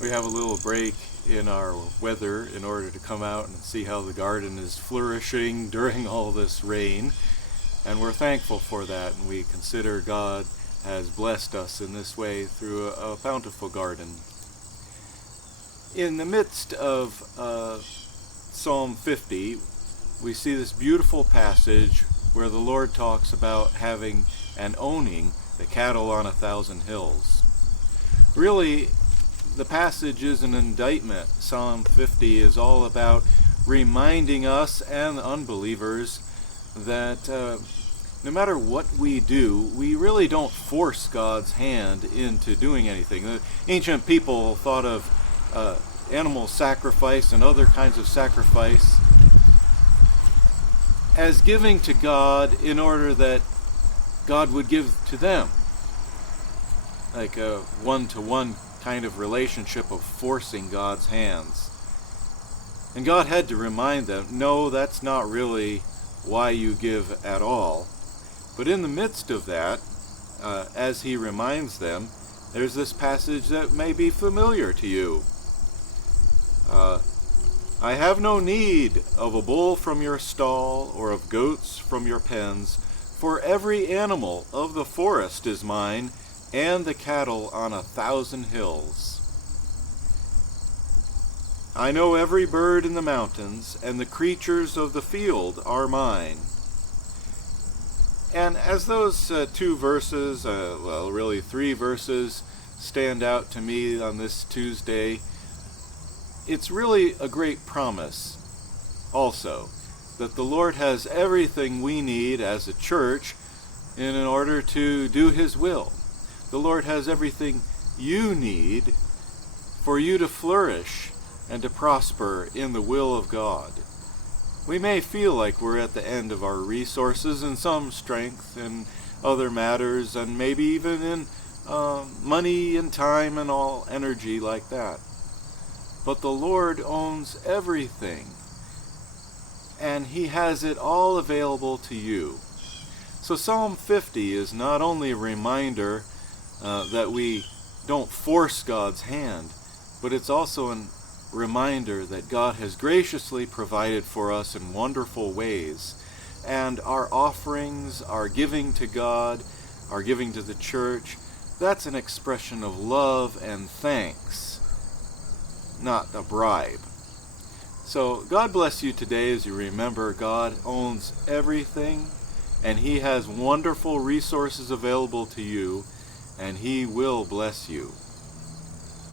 We have a little break in our weather in order to come out and see how the garden is flourishing during all this rain. And we're thankful for that, and we consider God has blessed us in this way through a bountiful garden. In the midst of Psalm 50, we see this beautiful passage where the Lord talks about having and owning the cattle on 1,000 hills. Really, the passage is an indictment. Psalm 50 is all about reminding us and unbelievers that no matter what we do, we really don't force God's hand into doing anything. The ancient people thought of animal sacrifice and other kinds of sacrifice as giving to God in order that God would give to them. Like a one-to-one kind of relationship of forcing God's hands. And God had to remind them, no, that's not really why you give at all. But in the midst of that, as he reminds them, there's this passage that may be familiar to you. I have no need of a bull from your stall or of goats from your pens, for every animal of the forest is mine, and the cattle on 1,000 hills. I know every bird in the mountains, and the creatures of the field are mine. And as those two verses, really three verses, stand out to me on this Tuesday, it's really a great promise also that the Lord has everything we need as a church in order to do His will. The Lord has everything you need for you to flourish and to prosper in the will of God. We may feel like we're at the end of our resources in some strength and other matters, and maybe even in money and time and all energy like that. But the Lord owns everything, and He has it all available to you. So Psalm 50 is not only a reminder that we don't force God's hand, but it's also a reminder that God has graciously provided for us in wonderful ways. And our offerings, our giving to God, our giving to the church, that's an expression of love and thanks, not a bribe. So God bless you today as you remember God owns everything, and He has wonderful resources available to you, and He will bless you.